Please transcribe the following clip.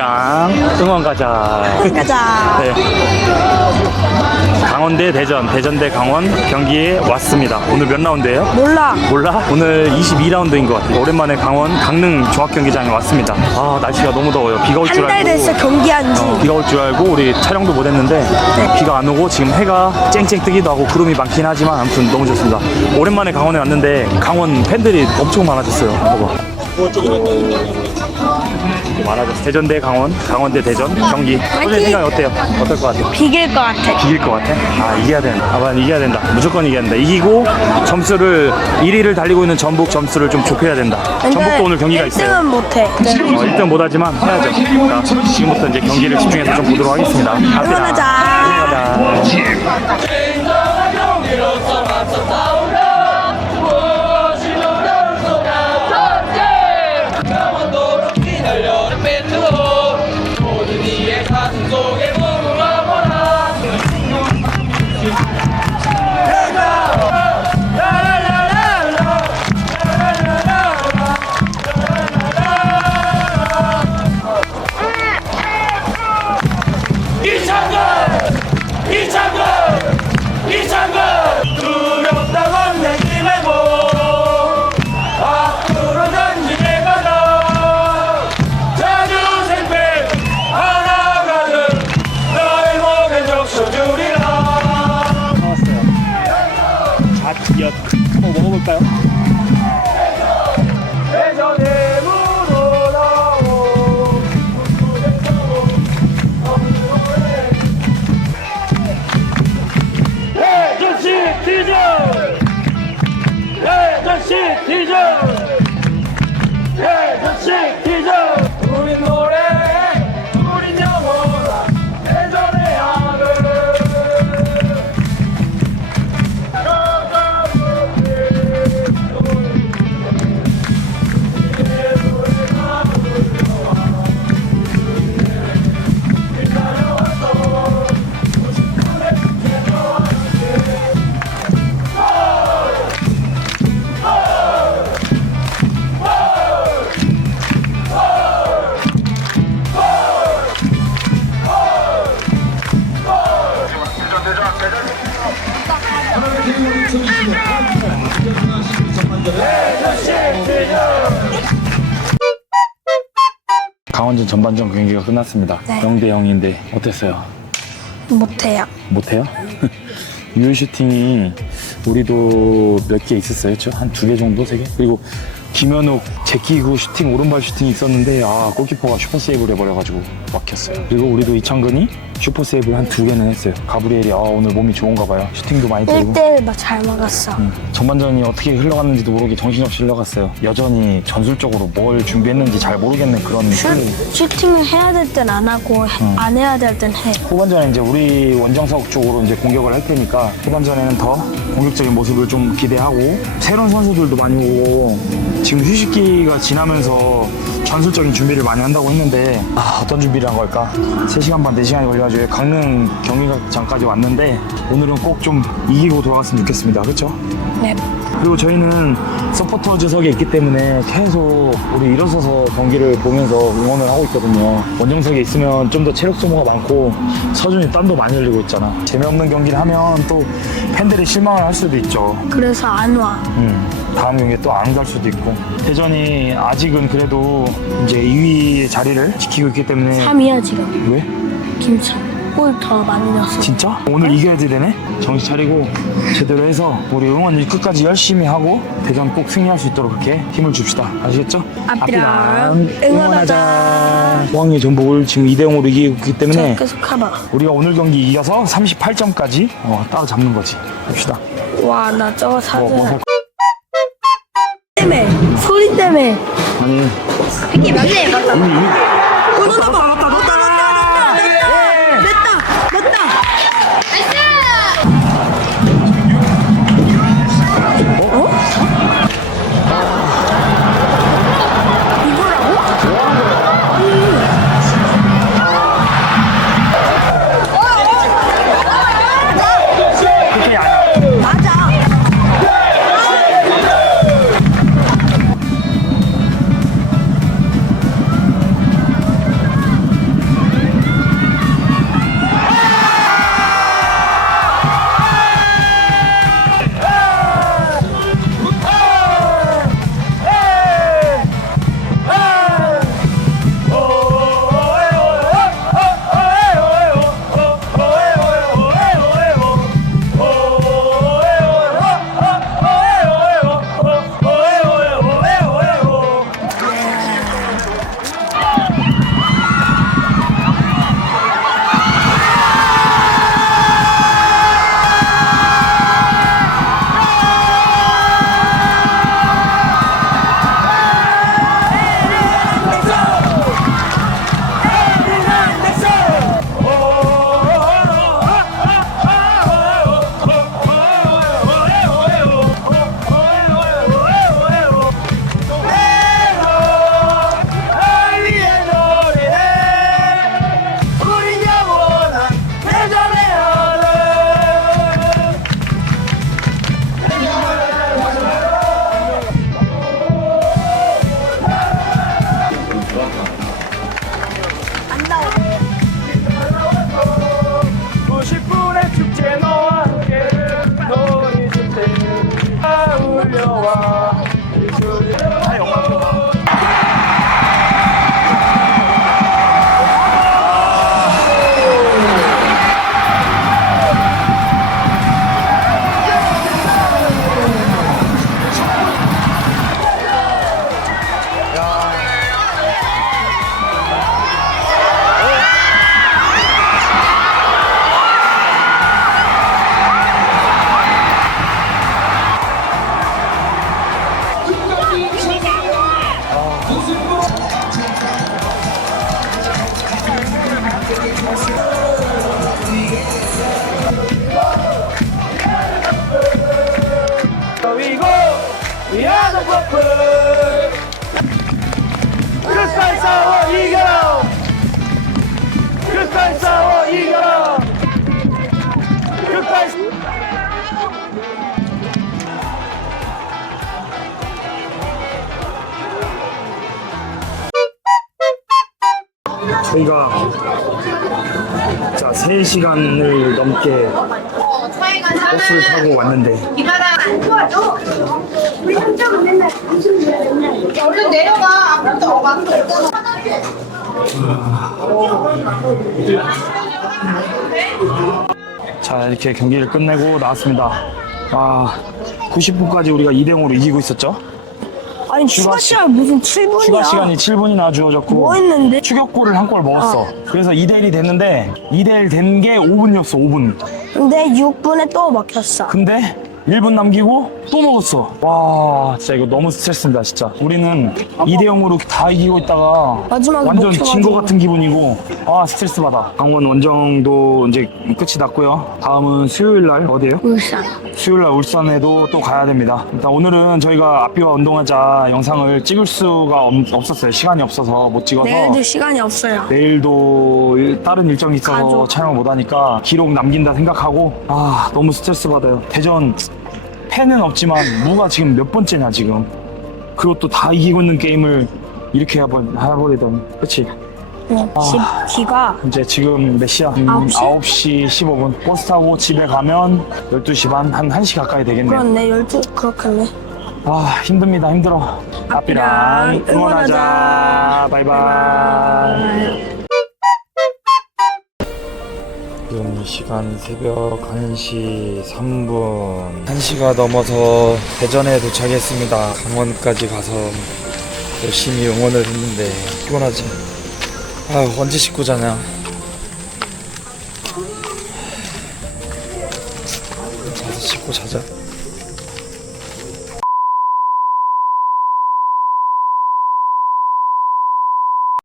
앞이랑 응원 가자. 가자. 네. 강원 대 대전, 대전 대 강원 경기에 왔습니다. 오늘 몇 라운드예요? 몰라. 몰라? 오늘 22라운드인 것 같아요. 오랜만에 강원 강릉 종합경기장에 왔습니다. 아 날씨가 너무 더워요. 비가 올 줄 한 달 알고. 됐어 경기한 지. 어, 비가 올 줄 알고 우리 촬영도 못 했는데 비가 안 오고 지금 해가 쨍쨍 뜨기도 하고 구름이 많긴 하지만 아무튼 너무 좋습니다. 오랜만에 강원에 왔는데 강원 팬들이 엄청 많아졌어요. 봐봐. 많아졌어. 대전 대 강원, 강원 대 대전 경기. 선생님 생각이 어때요? 어떨 것 같아요? 비길 것 같아. 이길 것 같아? 아 이겨야 된다. 아 이겨야 된다. 무조건 이겨야 된다. 이기고 점수를 1위를 달리고 있는 전북 점수를 좀 좁혀야 된다. 전북도 오늘 경기가 있어요. 1등은 못해. 어, 1등 못하지만 해야죠. 자, 지금부터 이제 경기를 집중해서 좀 보도록 하겠습니다. 응원하자. 응원하자. 강원전 전반전 경기가 끝났습니다. 네. 0대 0인데 어땠어요? 못해요. 못해요? 유효 슈팅이 우리도 몇 개 있었어요. 한두 개 정도, 세 개? 그리고 김현욱 제끼고 슈팅, 오른발 슈팅이 있었는데 아 골키퍼가 슈퍼 세이브를 해버려가지고 막혔어요. 그리고 우리도 이창근이 슈퍼 세이브를 한 두 개는 했어요. 가브리엘이 아 오늘 몸이 좋은가 봐요. 슈팅도 많이 들고. 1대1 막잘 막았어. 음, 전반전이 어떻게 흘러갔는지도 모르게 정신없이 흘러갔어요. 여전히 전술적으로 뭘 준비했는지 잘 모르겠는 그런 슈, 슈팅을 해야 될 땐 안 하고 안 해야 될 땐 해. 후반전에 이제 우리 원정석 쪽으로 이제 공격을 할 테니까 후반전에는 더 공격적인 모습을 좀 기대하고 새로운 선수들도 많이 오고 지금 휴식기가 지나면서 전술적인 준비를 많이 한다고 했는데 아, 어떤 준비를 한 걸까? 3시간 반, 4시간이 걸려가지고 강릉 경기장까지 왔는데 오늘은 꼭 좀 이기고 돌아갔으면 좋겠습니다. 그렇죠? 네. 그리고 저희는 서포터즈석에 있기 때문에 계속 우리 일어서서 경기를 보면서 응원을 하고 있거든요. 원정석에 있으면 좀 더 체력 소모가 많고 서준이 땀도 많이 흘리고 있잖아. 재미없는 경기를 하면 또 팬들이 실망을 할 수도 있죠. 그래서 안 와. 음, 다음 경기에 또 안 갈 수도 있고. 대전이 아직은 그래도 이제 2위 자리를 지키고 있기 때문에 3위야 지금. 왜? 김천. 골더 많이 넣었어. 진짜? 오늘 이겨야지 되네? 정신 차리고 제대로 해서 우리 응원 끝까지 열심히 하고 대전 꼭 승리할 수 있도록 그렇게 힘을 줍시다. 아시겠죠? 앞이랑 응원하자. 포항이 전북을 지금 2대 0으로 이기고 있기 자, 때문에 계속 해봐. 우리가 오늘 경기 이겨서 38점까지 어, 따라잡는 거지. 봅시다. 와, 나 저거 뭐, 사진. 뭐 살- 때문에. 소리 때문에. 아니 이게 맞네, 맞다. 이미 이미 어, 넣었 위아더 버프 끝까지 싸워 이겨라. 끝까지 싸워 이겨라. 끝까지 저희가 자 3시간을 넘게 버스를 타고 왔는데 얼른 내려가. 아무것도 없어. 자 이렇게 경기를 끝내고 나왔습니다 아 90분까지 우리가 2대 0으로 이기고 있었죠 아니 추가 시간 무슨 7분이야? 추가 시간이 7분이나 주어졌고 뭐 했는데? 추격골을 한 골 먹었어 그래서 2대 1이 됐는데 2대 1 된 게 5분이었어 5분 근데 6분에 또 막혔어. 근데 1분 남기고 또 먹었어. 와, 진짜 이거 너무 스트레스입니다, 진짜. 우리는 2대 0으로 다 이기고 있다가 마지막에 완전 먹혀가지고. 진거 같은 기분이고, 아, 스트레스 받아. 강원 원정도 이제 끝이 났고요. 다음은 수요일 날 어디에요? 울산. 수요일 날 울산에도 또 가야 됩니다. 일단 오늘은 저희가 앞비와 운동하자 영상을 찍을 수가 없, 없었어요. 시간이 없어서 못 찍어서. 내일도 시간이 없어요. 내일도 일- 다른 일정이 있어서 가족. 촬영을 못 하니까 기록 남긴다 생각하고 아 너무 스트레스 받아요 대전 팬은 없지만 무가 지금 몇 번째냐 지금. 그것도 다 이기고 있는 게임을 이렇게 해버, 해버리더니 그치? 네. 집 기가 이제 지금 몇 시야? 음, 아홉 시? 9시 15분. 버스 타고 집에 가면 12시 반 한 1시 가까이 되겠네요. 그렇네 12 그렇겠네. 아 힘듭니다 힘들어. 앞이랑 응원하자. 바이바이 지금 시간 새벽 1시 3분. 1시가 넘어서 대전에 도착했습니다. 강원까지 가서 열심히 응원을 했는데 피곤하지. 아 언제 씻고 자냐 가서 씻고 자자